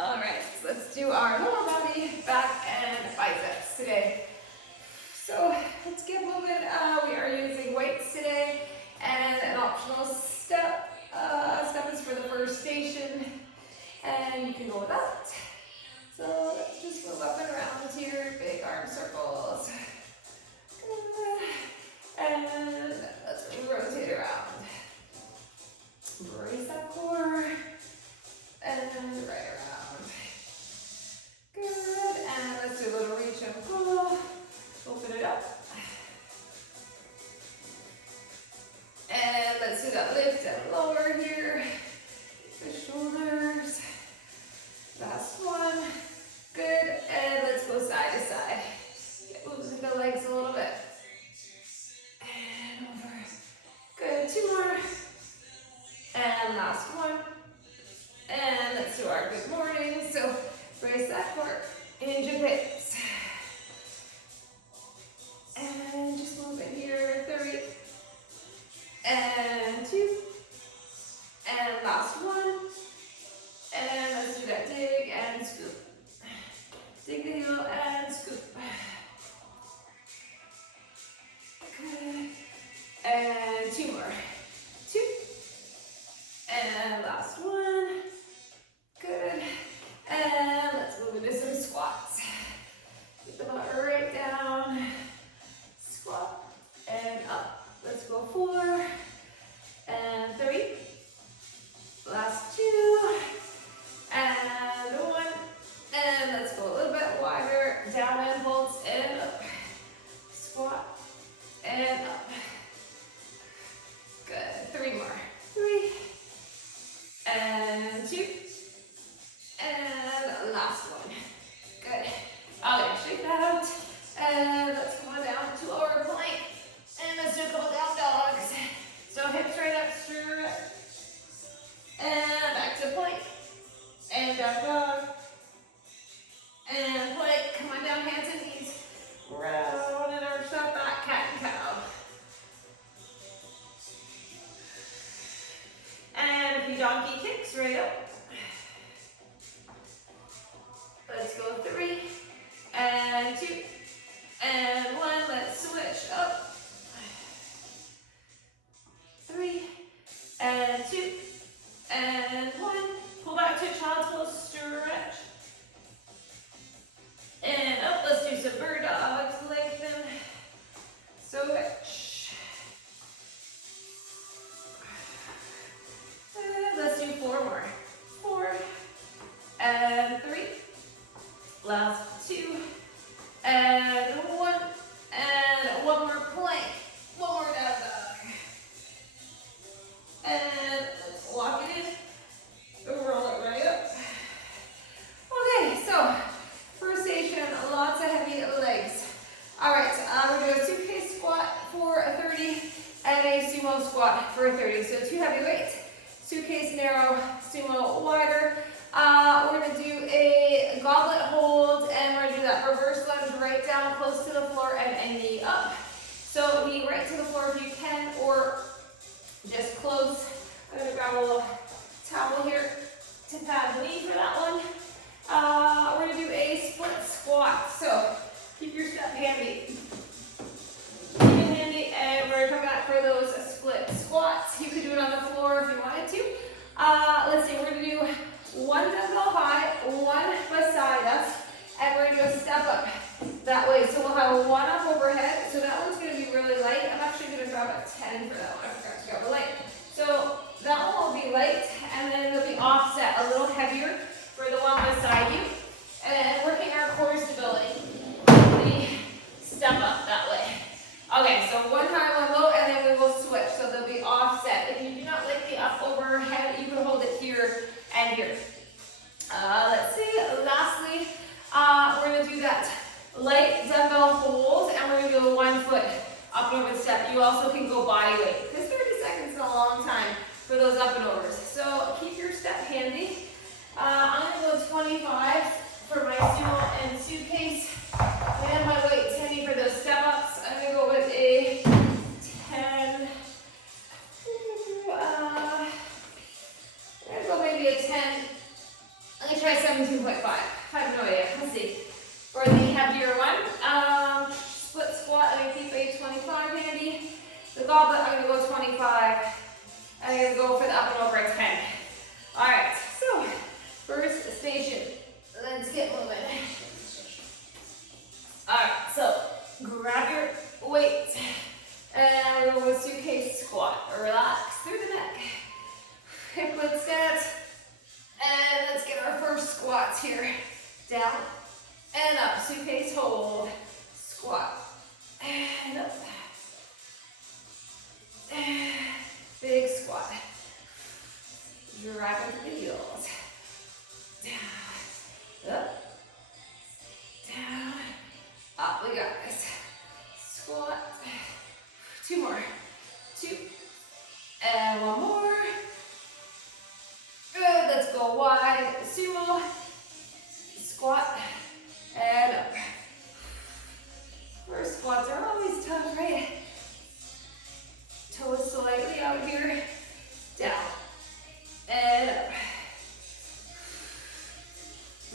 All right, so let's do our lower body, back, and biceps today. So let's get moving. We are using weights today and an optional step. Step is for the first station, and you can go with that. So let's just move up and around here, big arm circles. And let's rotate around. Brace that core, and right around. Good, and let's do a little reach and pull. Open it up. And let's do that lift and lower here. The shoulders. Last one. Good, and let's go side to side. Get moving the legs a little bit. And over. Good, 2 more. And last one. And let's do our good morning. So brace that core, hinge your hips. And just move in here, 3. And 2. And last one. And let's do that dig and scoop. Dig the heel and scoop. Good. And 2 more. 2. And last one. Good. And let's move into some squats. Get the butt right down. Squat and up. Let's go 4 and 3. Last 2 and 1. And let's go a little bit wider. Down and holds and up. Squat and up. Good. 3 more. 3 and 2 and last one. Good. Okay, shake that out. And let's come on down to our plank. And let's do a couple down dogs. So hips right up, stretch. And back to plank. And down dog. And plank. Come on down, hands and knees. Round and arch that back, cat and cow. And a few donkey kicks right up. Let's go 3 and 2 and 1. Let's switch up. 3 and 2 and 1. Pull back to child's pose, stretch. And up. Let's do some bird dogs. Lengthen. Switch. And let's do 4 more. 4 and 3. Last 2 and 1 and 1 more plank. 1 more down dog. And let's walk it in. Roll it right up. Okay, so first station, lots of heavy legs. All right, we're doing a suitcase squat for a 30 and a sumo squat for a 30. So 2 heavy weights. Suitcase narrow, sumo wider. We're going to do a goblet hold, and we're going to do that reverse lunge right down close to the floor and knee up. So knee right to the floor if you can, or just close. I'm going to grab a little towel here to pad the knee for that one. We're going to do a split squat. So keep your step handy. Keep it handy, and we're going to come back for those split squats. You could do it on the floor if you wanted to. Let's see, we're going to do 1 dumbbell high, 1 beside us, and we're going to do a step up that way. So we'll have 1 up overhead. So that one's going to be really light. I'm actually going to grab a 10 for that one. I forgot to grab a light. So that one will be light, and then it'll be offset a little heavier for the one beside you. And then working our core stability. We step up that way. Okay, so 1 high, 1 low, and then we will switch. So they'll be offset. If you do not like the up overhead, you can hold it here and here. Let's see, lastly, we're going to do that light dumbbell hold, and we're going to do a 1 foot up and over step. You also can go body weight, because 30 seconds is a long time for those up and overs. So keep your step handy. I'm going to go 25 for my sumo and suitcase, and my weights handy for those step ups. I'm going to go with a 10. I'm going to go maybe a 10. Let me try 17.5. I have no idea. Let's see. For the heavier one, split squat, I'm going to keep a 25 handy. The goblet, I'm going to go 25. And I'm going to go for the up and over at 10. Alright, so first station. Let's get moving. Alright, so grab your weight. And we'll go with suitcase squat. Relax through the neck. Hip width stance. And let's get our first squats here. Down and up. Suitcase hold. Squat. And up. Big squat. Drag into the heels. Down. Up. Down. Up. We got this. Squat. 2 more. 2. And 1 more. Good. Let's go wide. Sumo. Squat. And up. First squats are always tough, right? Toes slightly out here. Down. And up.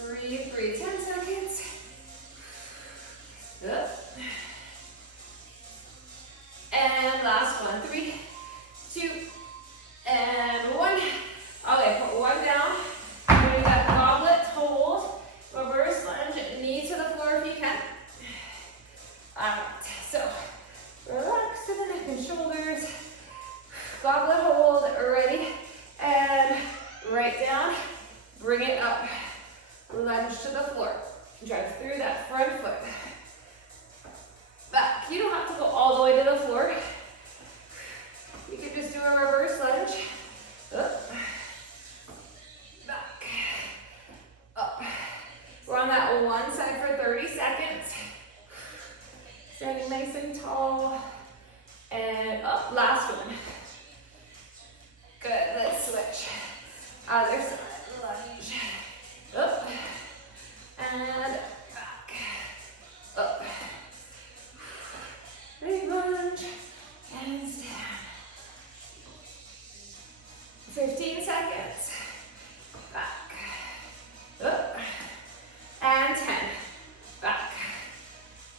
Breathe, breathe. 10 seconds. Up. And last one. 3, 2, and 1. Okay, put one down. We're going to do that goblet hold. Reverse lunge. Knee to the floor if you can. Alright, so relax to the neck and shoulders. Goblet hold. Ready. And right down. Bring it up. Lunge to the floor. Drive through that front foot. Back. You don't have to go all the way to the floor. You can just do a reverse lunge. Up. Back. Up. We're on that one side for 30 seconds. Standing nice and tall. And up. Last one. Good. Let's switch. Other side. Lunge. Up. And back. Up. Big lunge. And stand. 15 seconds. Back. Up. And 10. Back.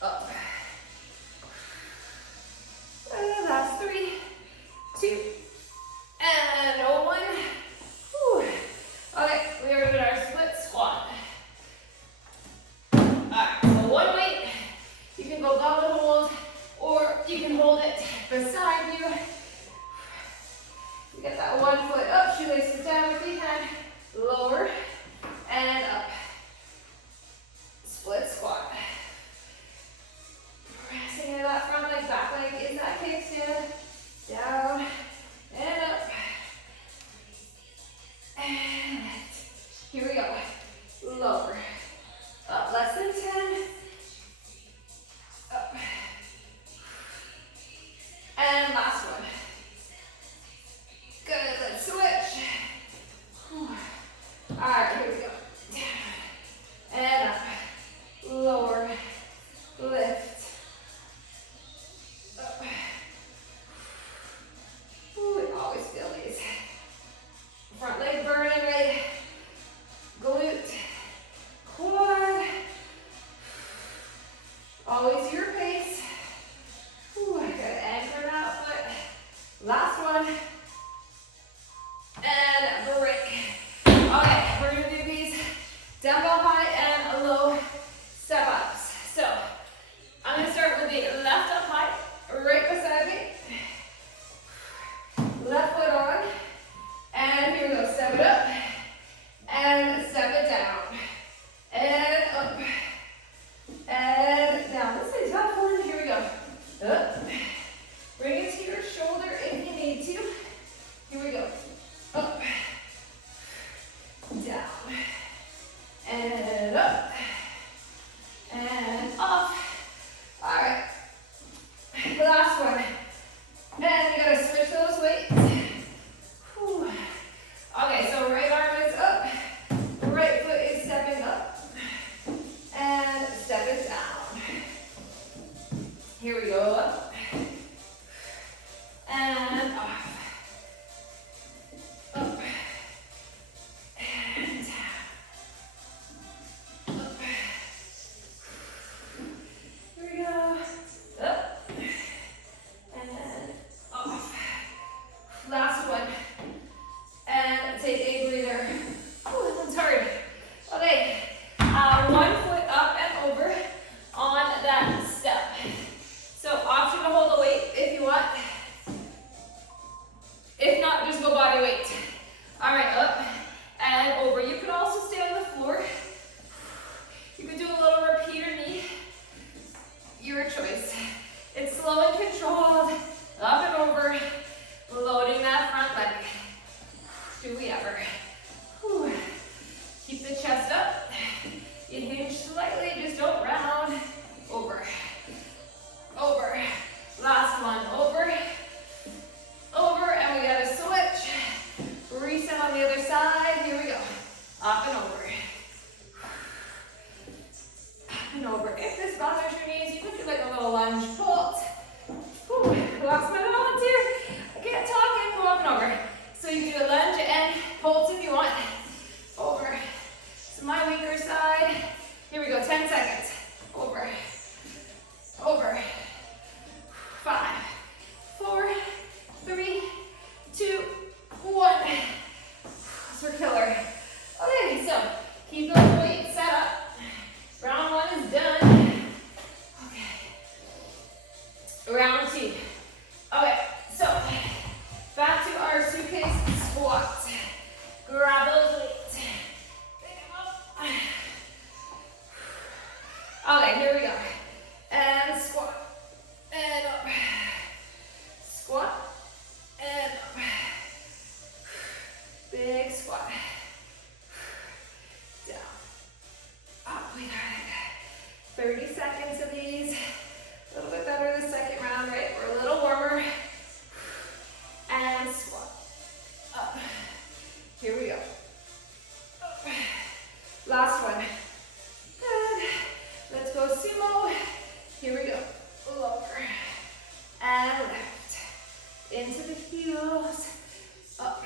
Up. And last 3, 2, and 1. Whew. Okay, we are doing our split squat. Alright, so one weight. You can go goblet hold, or you can hold it beside you. You get that 1 foot up, shoelaces down if you can. Lower and up. Split squat. Pressing into that front leg, back leg is that kickstand. Down and up. And here we go. Lower. Up less than 10. Up. And last one. Good, let's switch. Alright, here we go. Down and up. Lower. Lift. Up. Ooh, we always feel these. Front leg burning, right? Glute. Quad. Always your pace. Ooh, I gotta anchor that foot. Last one. And break. Okay, we're gonna do these dumbbell high and low step ups. So, I'm gonna start with the left up high, right beside me. Left foot on. And here we go, step it up. And step it down. And up. And down. This is a tough one. Here we go. Up. Bring it to your shoulder if you need to. Here we go. Up. Down. And up. And off. Alright. The last one. And you gotta switch those weights. Whew. Okay, so right arm is up. Right foot is stepping up. And step it down. Here we go. Up. And off. Up. And down. Keep those weights set up. Round one is done. Okay. Round two. Okay, so back to our suitcase squats. Grab those weights. Pick them up. Okay, here we go. And squat. And up. Squat. And up. Big squat. Down. Up, we got it. 30 seconds of these. A little bit better the second round, right? We're a little warmer. And squat. Up. Here we go. Up. Last one. Good. Let's go sumo. Here we go. Lower. And lift. Into the heels. Up.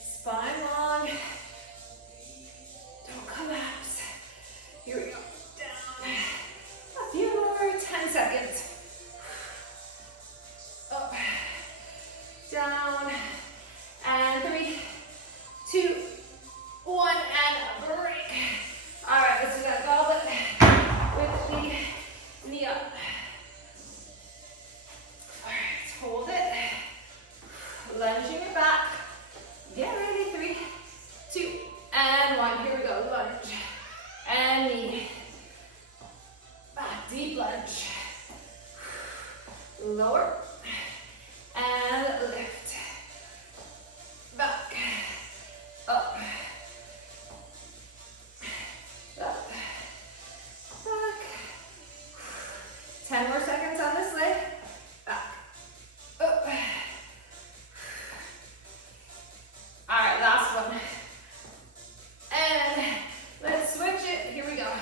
Spine long. Don't collapse. Here we go. Down. A few more. 10 seconds. Up. Down. And 3, 2, 1, and a break. All right, let's do that goblet with the knee up. All right, hold it. Lunging it back. Get ready. 3, 2, and 1. Here we go. Lunge. And knee. Back. Deep lunge. Lower. And lift. Back. Up. Up. Back. 10 more seconds on this leg. Back. Up. All right, last one. And let's switch it. Here we go.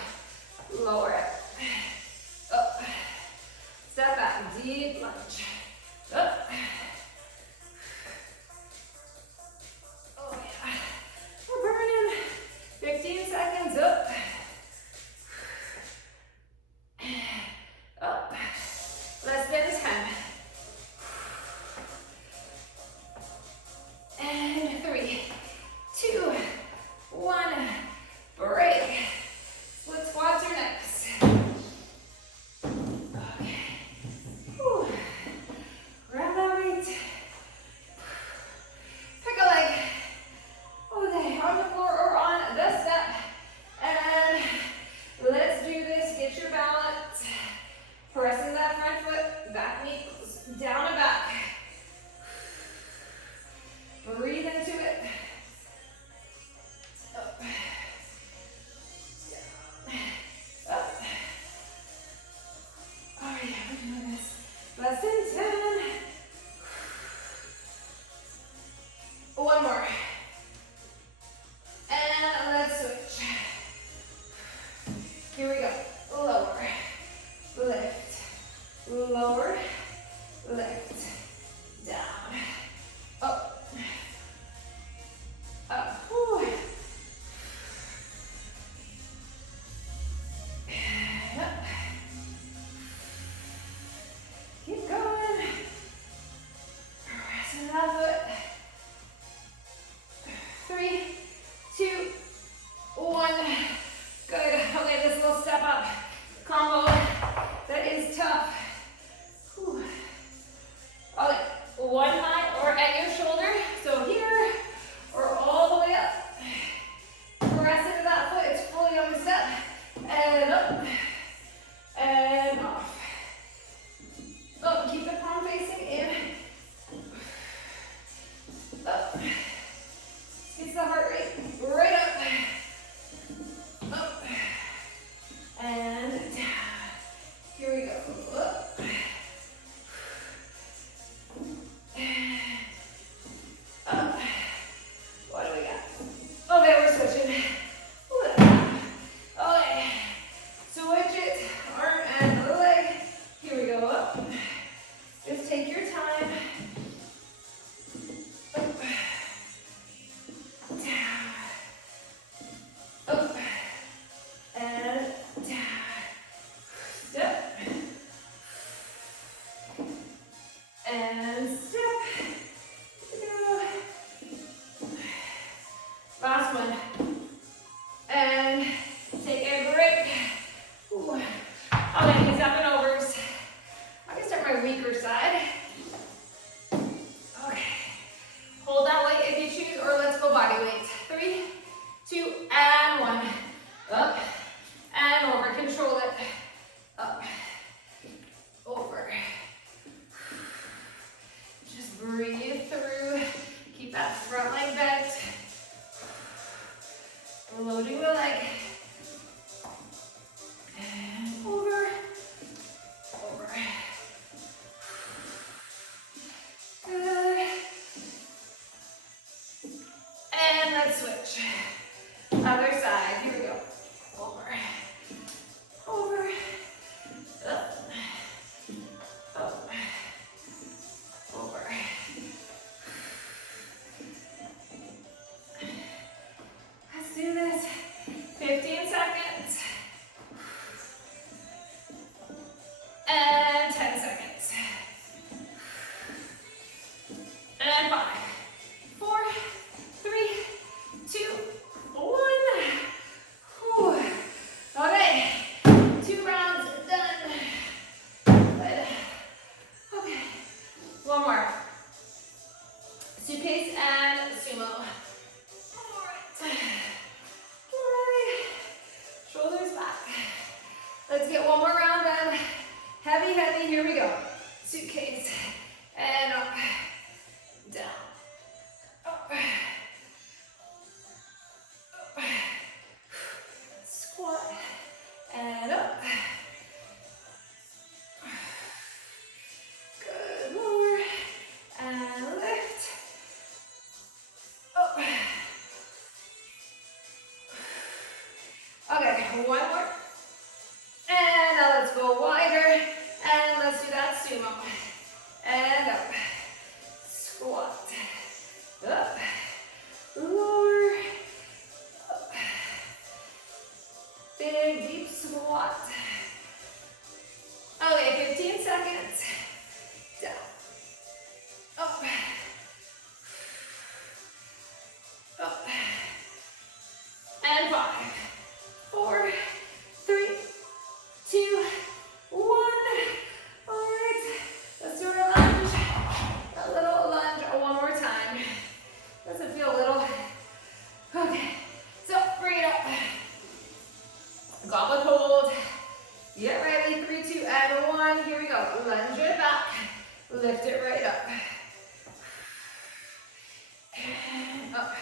last one. And take a break. Ooh. Okay, knees up and overs. I'm gonna start my weaker side. Okay. Hold that weight if you choose, or let's go body weight. 3, 2, and 1. Up and over. Control it. Up. Over. Just breathe through. Keep that front leg bent. Loading the leg. And over. Over. Good. And let's switch. Other side. Here we go. Over. Over. Up. Up. Over. Let's do this. 15 seconds. And 10 seconds. And 5, 4, 3, 2, 1. Whew. Okay, 2 rounds done. Good. Okay, one more. Suitcase and sumo. All right. Shoulders back. Let's get one more round done. Heavy, heavy, here we go. Suitcase, and up, down, up, up, squat, and up. Good, lower, and lift, up. Okay, one more. And now let's go wider, and let's do that sumo. And up, squat, up, lower, up. Big, deep squat. Okay, 15 seconds. Down, up, up. And 5, 4, 3, 2, 1. All right, let's do a lunge. A little lunge one more time. Does it feel a little? Okay, so bring it up. Goblet hold. Get ready. 3, 2, and 1. Here we go. Lunge it back. Lift it right up. And up.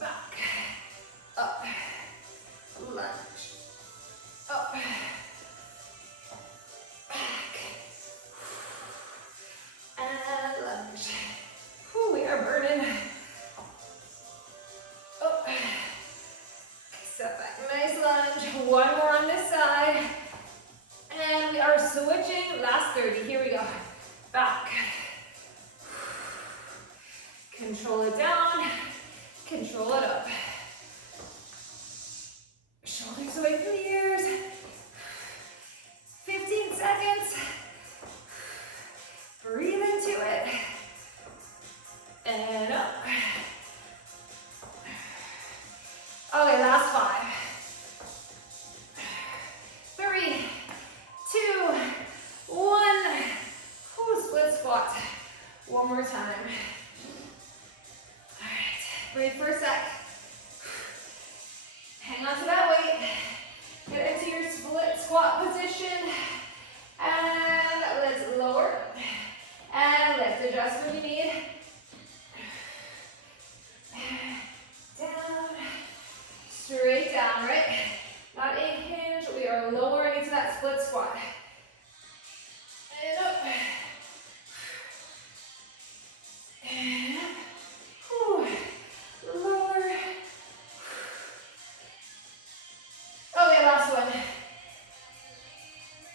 Back. Up. Lunge. Up. Back. And lunge. Whew, we are burning. Up. Step back. Nice lunge. One more on this side. And we are switching. Last 30. Here we go. Back. Control it down. Control it up. Shoulders away from the ears. 15 seconds. Breathe into it. And up. Okay, last 5. 3, 2, 1. Ooh, split squat. One more time. All right, breathe for a sec. Hang on to that weight. Get into your split squat position. And let's lower. And lift. Adjust when you need. Down. Straight down, right? Not a hinge. We are lowering into that split squat. And up. And up. Whew. Lower. Okay, last one.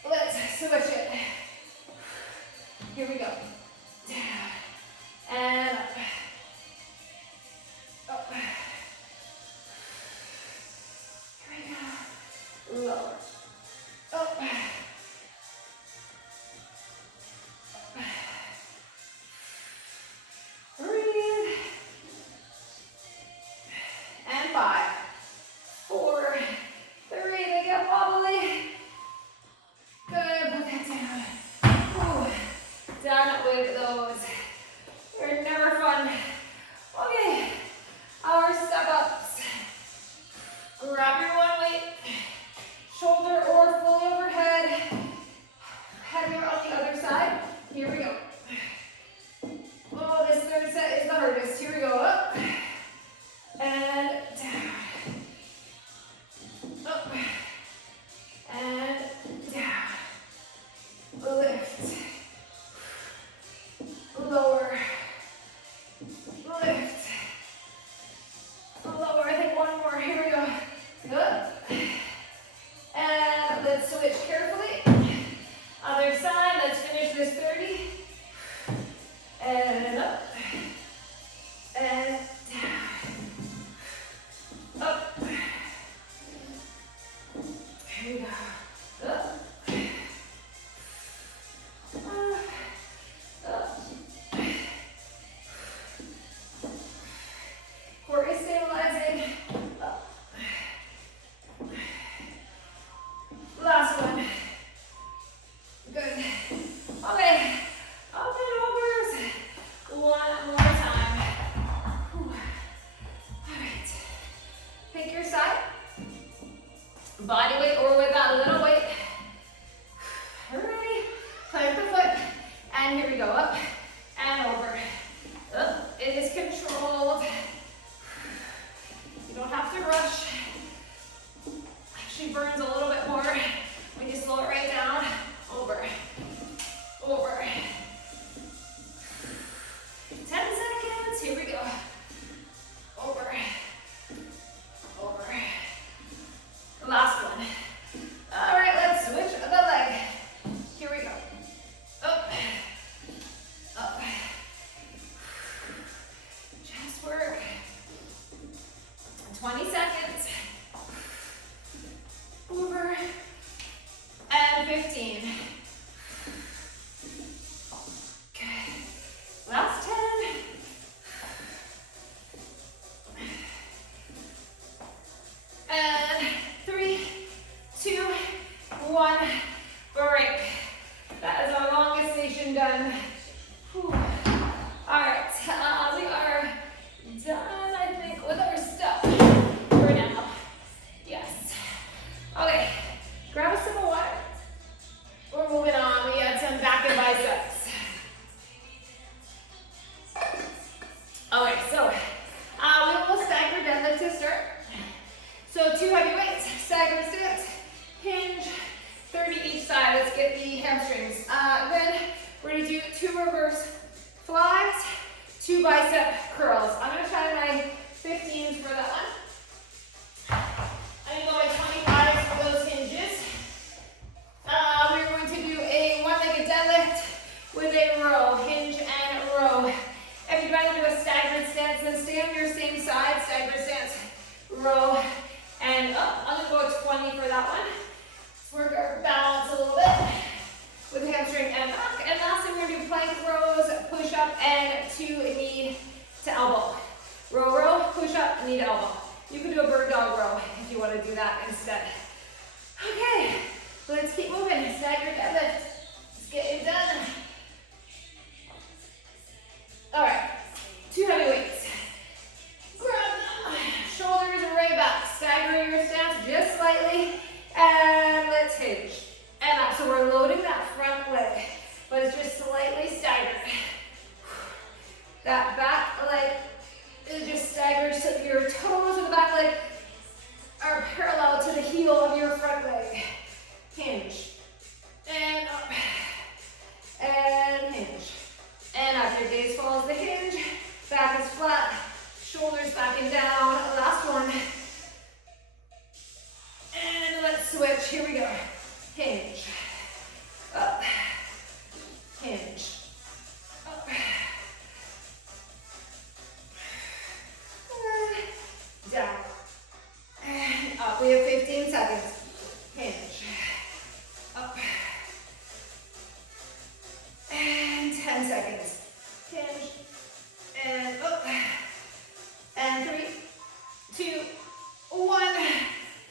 Let's switch it. Here we go. Down. And up. Up. grab your one weight, shoulder or fully overhead, heavier on the other side. Here we go. Oh, this third set is the hardest. Here we go, up, and down, up, and down, lift, lower, lift, lower. I think one more. Here we go. Up. And let's switch carefully. Other side. Let's finish this 30. And up. And down. Up. Here we go. Up. Up. Core is stabilizing. Up. Last one. Good. Okay. Up and overs. One more time. Whew. All right. Pick your side. Body weight or with that little weight. Ready? Plant the foot. And here we go. Up and over. Up. It is controlled. You don't have to rush. Actually burns a little bit more when you slow it right down. Over. Over. 10 seconds. Here we go. Over. Over. Last one. All right, let's switch the leg. Here we go. Up. Up. Chest work. 20 seconds. Over. And 15. Okay. Last 10. And 3, 2, 1. Break. That is our longest station done. Whew. All right. We are done, I think, with our stuff for now. Yes. Okay. Grab a sip of water. We're moving on. We had some back and biceps. Okay, so we will stagger deadlift to start. So 2 heavy weights, stagger stance, hinge, 30 each side. Let's get the hamstrings. Then we're going to do 2 reverse flies, 2 bicep curls. I'm going to try my 15s for that one. I'm going to go my 25s for those hinges. We're going to do a one-legged deadlift with a row, hinge and row. If you'd rather do a staggered stance, then stay on your same side, staggered stance, row, and up. I'm going to go 20 for that one. Let's work our balance a little bit with the hamstring and back. And lastly, we're going to do plank rows, push up, and 2 knee to elbow. Row, row, push up, knee to elbow. You can do a bird dog row if you want to do that instead. Okay, let's keep moving. Staggered deadlift. Let's get it done. All right, 2 heavy weights. Grab them. Shoulders right back. Stagger your stance just slightly. And let's hinge. And up. So we're loading that front leg, but it's just slightly staggered. That back leg is just staggered so your toes of the back leg are parallel to the heel of your front leg. Hinge. And up. And hinge. And up. Your gaze follows the hinge. Back is flat. Shoulders back and down. Last one. And let's switch. Here we go. Hinge. Up. Hinge. Up. And down. And up. We have 15 seconds. Hinge. Up. And 10 seconds. Hinge. And up. And 3, 2, 1.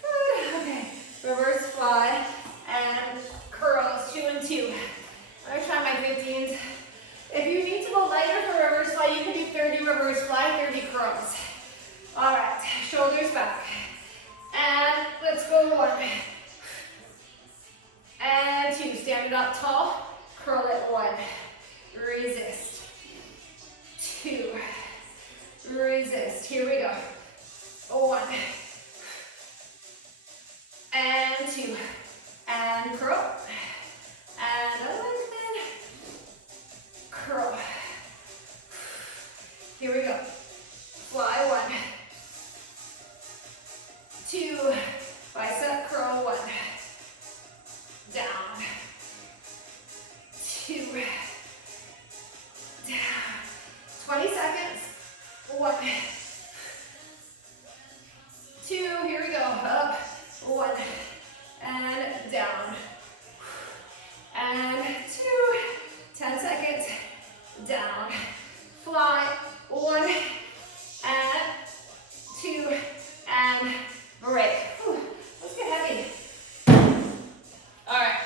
Good. Okay. Reverse fly and curls. 2 and 2. I'm going to try my 15s. If you need to go lighter for reverse fly, you can do 30 reverse fly, 30 curls. All right. Shoulders back. And Let's go. 1 and 2. Stand it up tall. Curl it. 1. Resist. 2. Resist. Here we go. 1 and 2. And curl. And lengthen. Curl. Here we go. Fly. 1, 2. Bicep curl. 1. Down. 2. Down. 20 seconds. 1, 2. Here we go. Up. 1 and down. And 2. 10 seconds. Down. Fly. 1 and 2 and break. Whew. Let's get heavy. All right.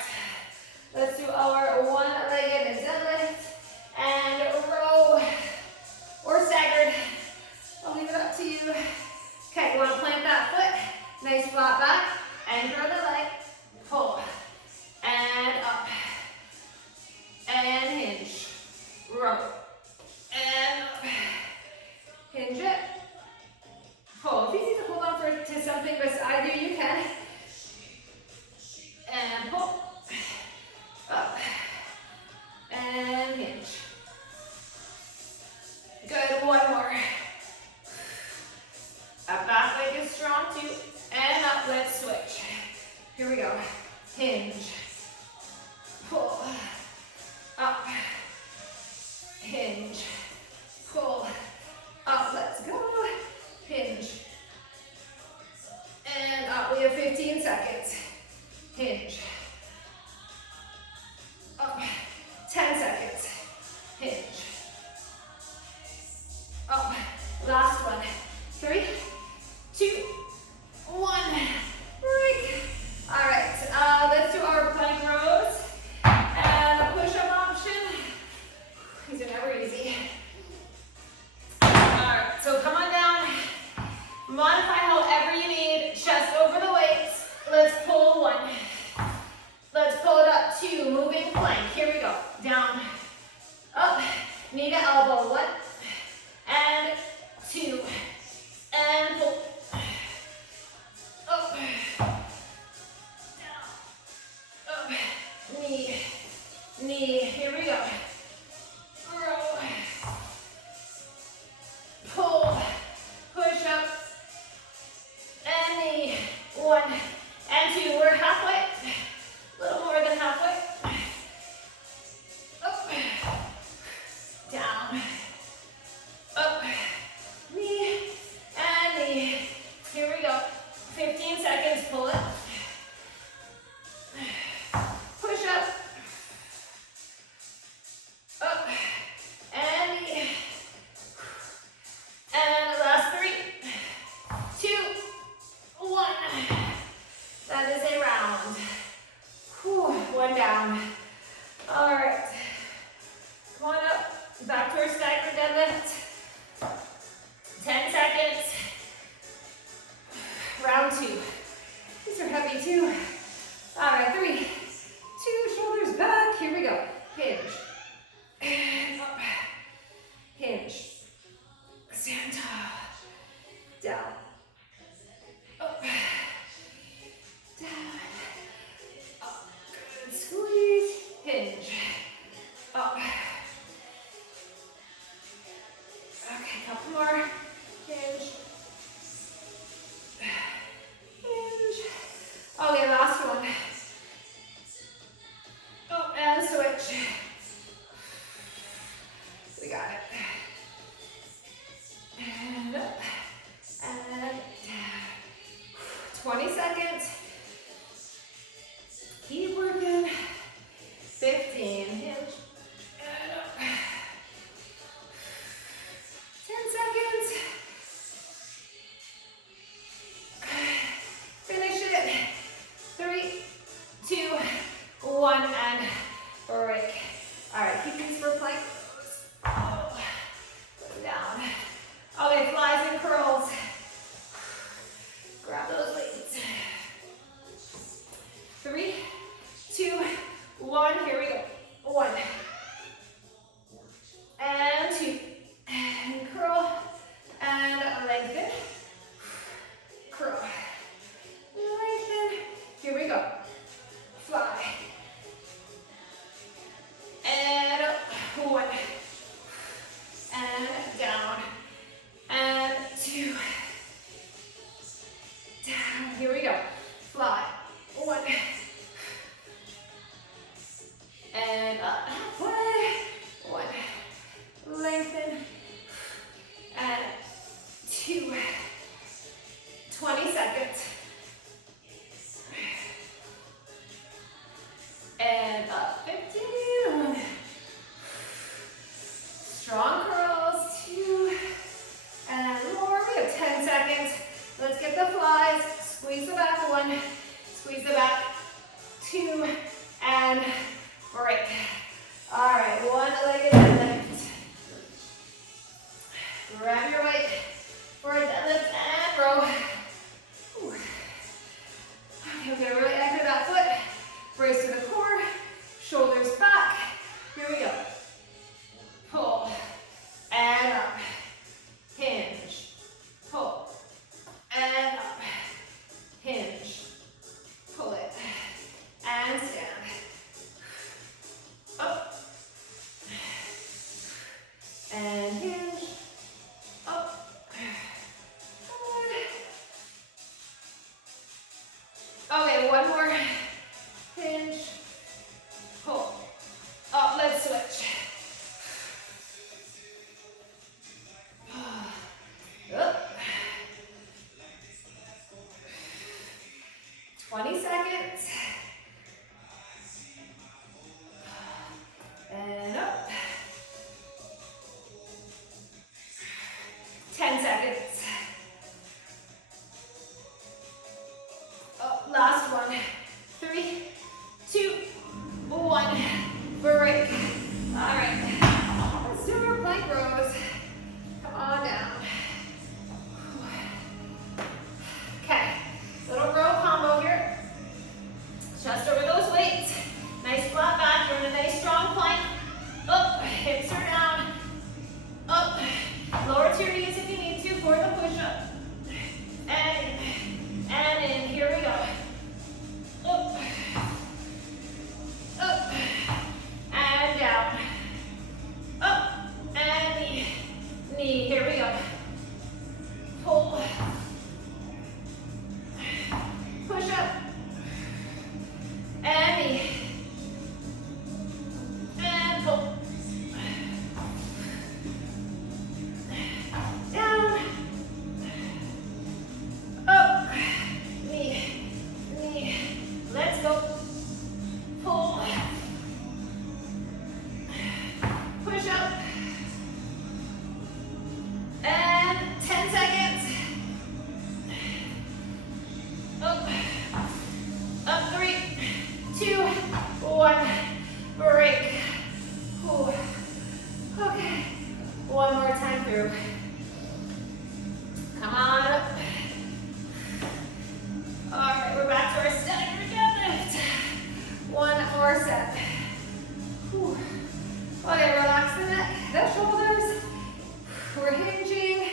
Let's do our one-legged deadlift and row or staggered. I'll leave it up to you. Okay, you want to plant that foot. Nice flat back. Anchor the leg. Pull. And up. And hinge. Row. And up. Hinge it. Pull. If you need to hold on to something beside you, you can. And pull. Up. And hinge. Good. One more. That back leg is strong too. And up. Let's switch. Here we go. Hinge. Pull. Up. Hinge. Pull. Up. Let's go. Hinge. And up. We have 15 seconds. Hinge. Up. 10 seconds. Hinge. Up. Last one. 3, 2, 1. Break. All right. Let's do our plank rows and a push-up option. These are never easy. All right. So come on down. Modify however you need. Chest over the weights. Let's pull 1. Let's pull it up. 2. Moving plank. Here we go. Down. Up. Knee to elbow. 1 and 2. And pull. Up. Down. Up. Knee. Knee. Here we go. Row. Pull. Push up. And knee. 1 and 2. We're halfway. A little more than halfway. Up. Down. Up. Knee. And knee. Here we go. 15 seconds. Pull it. Push up. Up. And knee. And last 3, 2, 1. That is a round. Whew, 1 down. All right. Come on up. Back to our staggered deadlift. 10 seconds. Round 2. These are heavy too. All right, 3, 2, shoulders back. Here we go. Hinge. And up. Hinge. Stand tall. Down. Up. Down. Up. Good. Squeeze. Hinge. Up. Okay, couple more. Hinge. Hinge. Okay, last one. Up and switch. We got it. And up. And down. 20 seconds. Keep working. 15. Hinge. And up. 10 seconds. Finish it. 3, 2, 1, and break. All right, keep these for plank. Oh, go down. Okay, flies and curls. Grab those weights. Squeeze the back. 2, and break. All right, one-legged deadlift. Grab your weight for a deadlift and row. Ooh. Okay, we're gonna really anchor that foot. Brace to the core, shoulders back. Here we go. Pull, and up. Hinge, pull, and up. Hinge, pull it, and stand. Up, and hinge, up, good. Okay, one more. Hinge, pull, up, let's switch. Up. 20 seconds. And up. 10 seconds. Up, last one. 3, 2, 1. Break. All right. Let's do our plank rows. Come on down. Okay. Little row combo here. Chest over those weights. Nice flat back. You're in a nice strong plank. Up. Hips are down. Up. Lower to your knees if you need to for the push-up. And in. And in. Here we go. Up. Up. And down. Up. And knee. Knee. Here we go. Pull. Push up. And knee. And pull. Down. Up. Knee. Knee. Let's go. Pull. Push up. And 10 seconds. Up. Up, 3, 2, 1. Break. Ooh. Okay. One more time through. Come on up. All right, we're back to our staggered deadlift. One more set. Whew. Okay, relax the neck, the shoulders. We're hinging.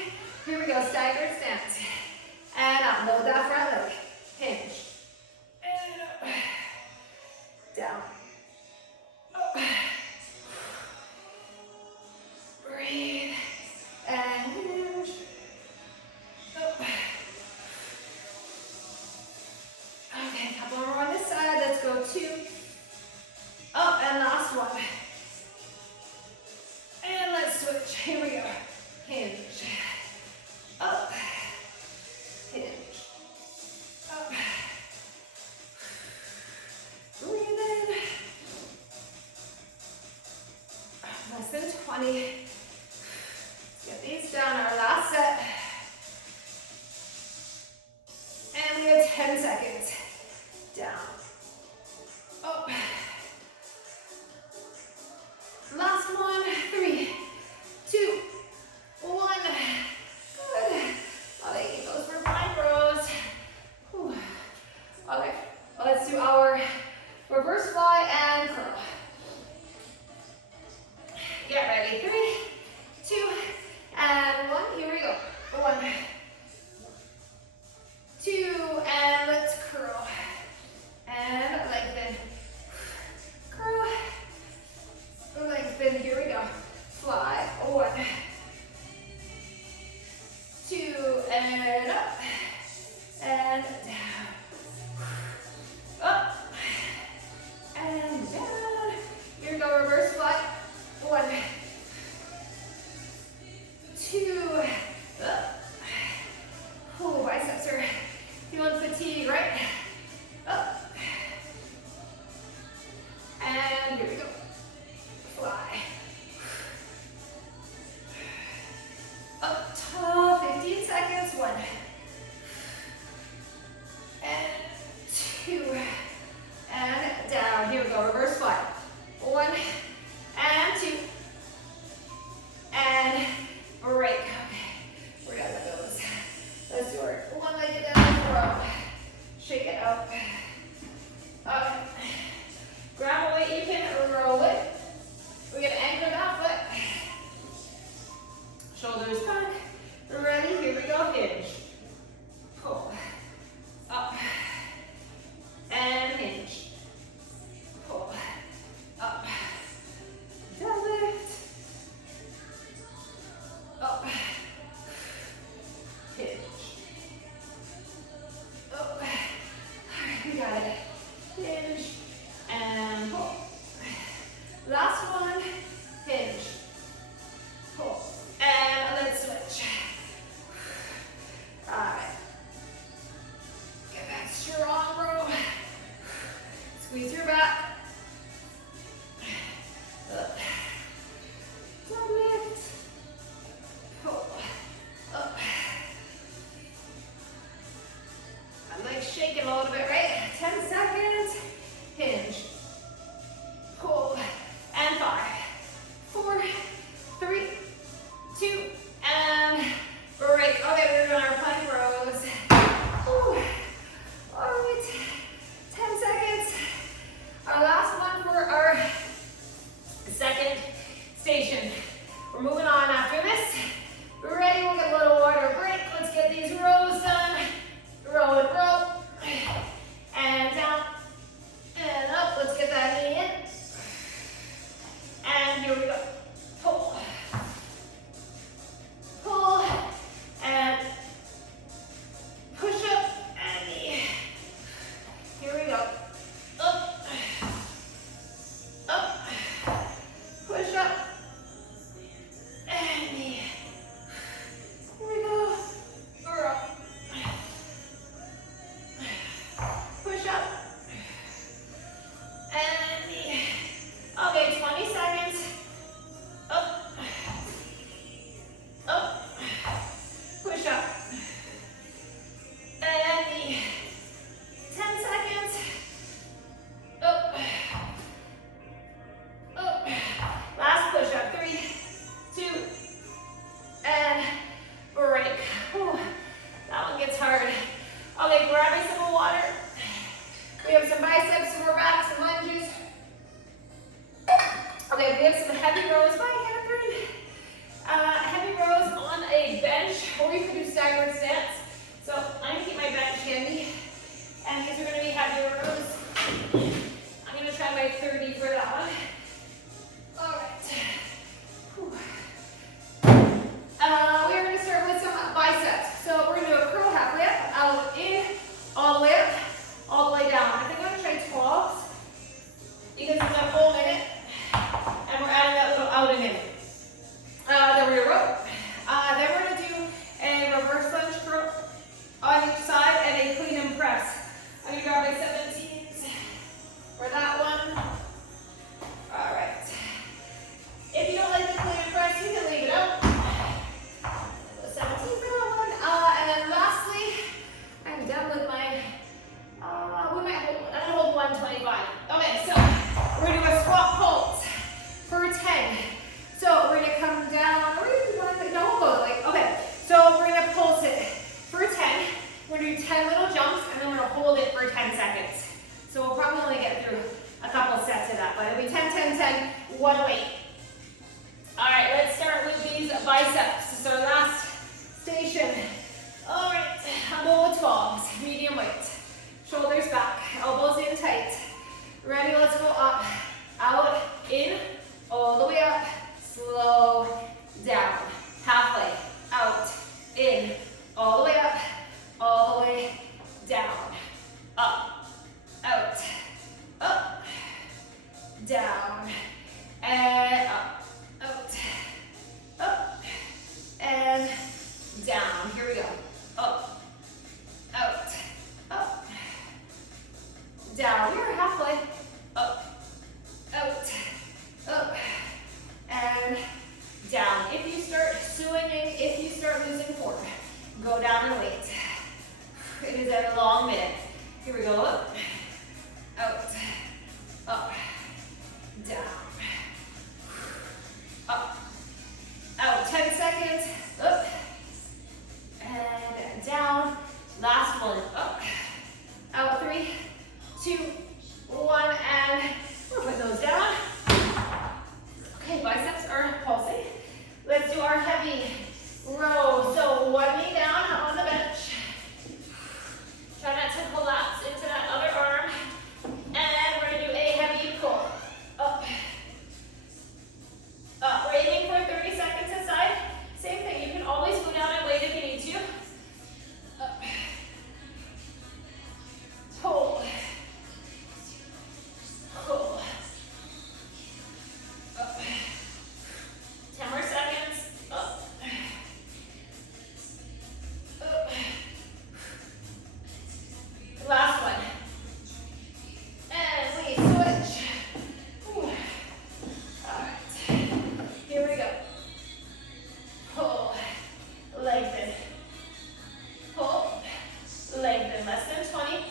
Here we go, staggered stance. And up, load that front leg. Hinge. And up. Down. Up. Breathe. And hinge. Up. Okay, a couple more on this side. Let's go 2. Up, and last one. And let's switch. Here we go. Hinge. Up. Hinge. Up. Breathe in. Less than 20. Let's get these down. Our last set. And we have 10 seconds. Down. Up. Last one. 3, 2, 1. Good. Okay, goes for plank rows. Whew. Okay, well, let's do our reverse fly and curl. Get ready. 3, 2, and 1. Here we go. 1, 2, and let's curl. And lengthen. Curl. Lengthen. Here we go. Fly. 1, 2, and up. And down. Up. And down. Here we go. Reverse fly. 1, 2. Up. Oh, biceps are feeling fatigue, right? Up. And here we go. Fly. Up tall, 15 seconds. 1. And 2. shake it a little bit, right? 10 seconds. Hinge. Pull. And 5, 4, 3, 2, and break. Okay, we're doing our plank rows. Whew. All right, 10 seconds. Our last one for our second station. We're moving on after this. Ready? We'll get a little water break. Let's get these rows done. Row and row. And down. And up. Let's get that knee in. And here we go. Pull. Pull. And push up. And knee. Here we go. Up. Up. Push up. And knee. Here we go. Up. Push up. And knee. Okay, 20 seconds. Up. Up. Push up. And knee. 10 seconds. Up. Up. Last push up. 3, 2, and break. Whew. That one gets hard. Okay, grab a sip of water. We have some biceps, some more back, some lunges. Okay, we have some heavy rows by Catherine. Heavy rows on a bench, or you can do staggered stance. So I'm going to keep my bench handy. And these are going to be heavy rows. I'm going to try my 30 for that one. All right. Whew. We are going to start with some biceps. So we're going to do a curl half lift, out, in, all the way up, all the way down. I think I'm going to try 12s because it's a full minute, and we're adding that little out and in. Then we're going to row. Then we're going to do a reverse lunge curl on each side and a clean and press. I'm going to grab my 17s for that one. All right. If you don't like the clean and press, you can leave it out. 17 for that one. And then lastly, I'm done with my, I'm going to hold 125. Okay, so we're going to do a squat pulse for 10. So we're going to come down, we'll go like, okay. So we're going to pulse it for 10. We're going to do 10 little jumps, and then we're going to hold it for 10 seconds. So we'll probably only get through a couple sets of that, but it'll be 10, 10, 10, one weight. All right, let's start with these biceps. This is our last station. All right, I'm going with 12s, medium weight. Shoulders back, elbows in tight. Ready, let's go up, out, in, all the way up, slow down. Halfway, out, in, all the way up, all the way down. Up, out, up, down, and up, out, up, and down. Here we go. Up, out, up, down. We're halfway. Up, out, up, and down. If you start swinging, if you start losing form, go down and wait. It is a long minute. Here we go. Up, out, up, down, up, out. 10 seconds. Up, and down. Last one. Up, out. 3, 2, 1, and we'll put those down. Okay, biceps are pulsing. Let's do our heavy row. So one knee down on the bench. Try not to collapse into that other arm. And we're going to do a heavy pull. Up. Up. We're aiming for 30 seconds aside. Same thing. You can always go down and wait if you need to. Up. Pull. Pull. Up. 10 more seconds. Up. Up. Last one. And we switch. All right. Here we go. Pull. Lengthen. Pull. Lengthen. Less than 20.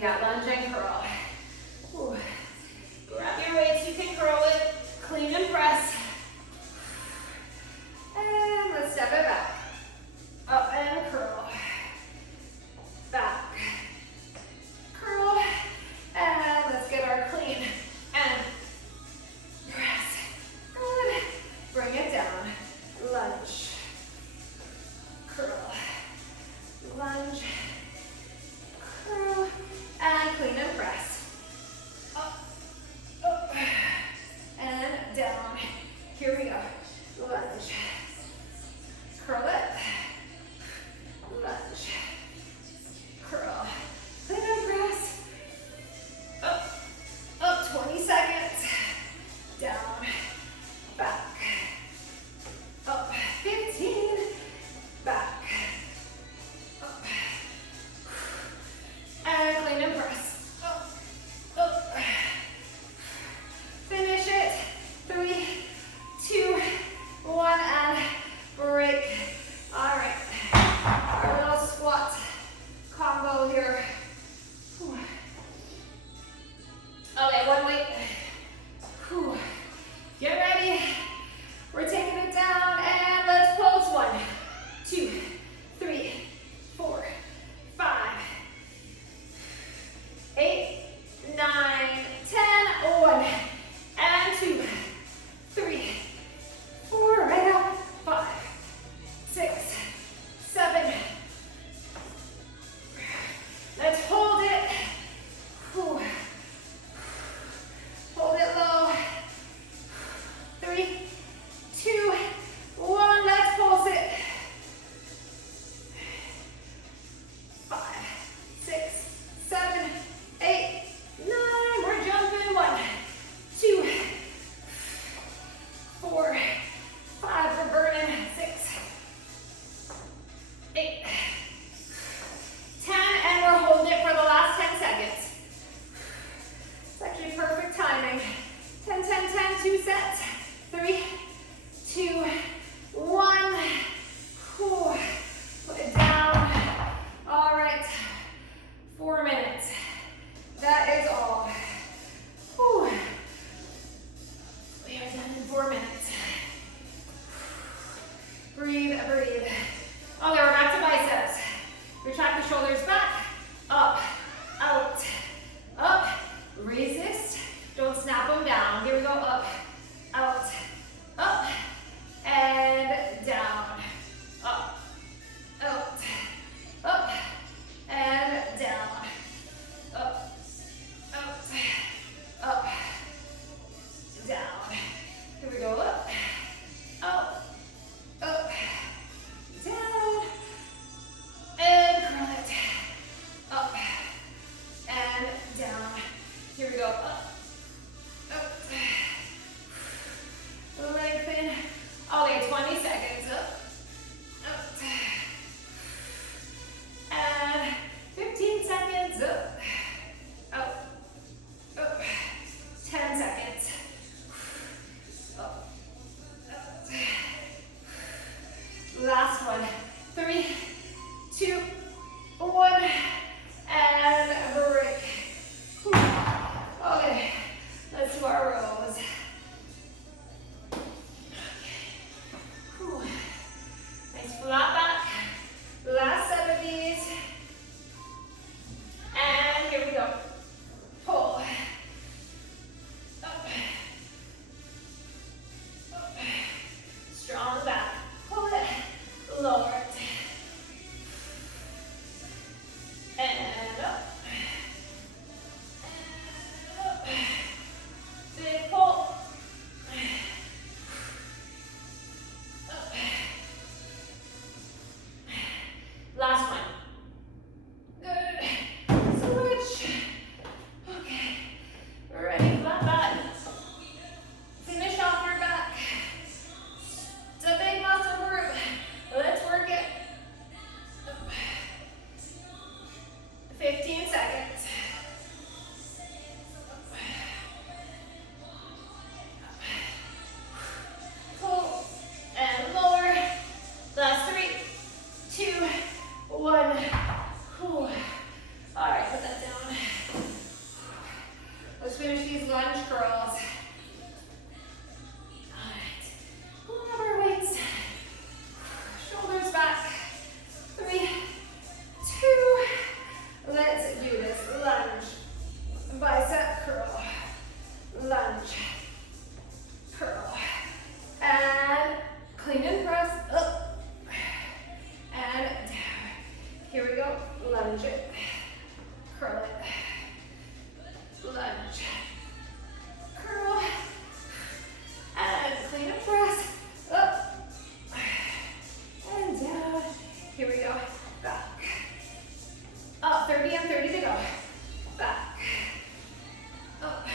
We got lunge and curl. Ooh. Grab your weights, you can curl it, clean and press. And let's step it back. Up and curl. Back. Curl. And let's get our clean and press. Good. Bring it down. Lunge. Curl. Lunge. Curl. And clean and press. Up. Up. And down. 30 and 30 to go. Back. Up.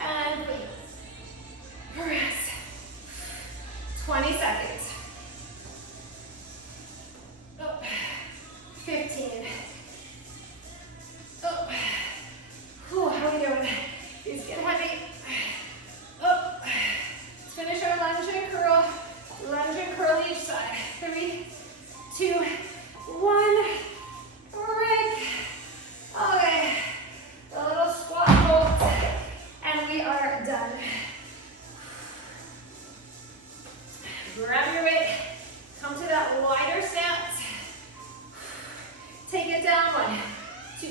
And wait. Press. 20 seconds. Up. 15. Up. Whew, how are we doing? These get heavy. Up. Let's finish our lunge and curl. Lunge and curl each side. 3, 2, 1. Break. Okay. A little squat hold. And we are done. Grab your weight. Come to that wider stance. Take it down. 1, 2,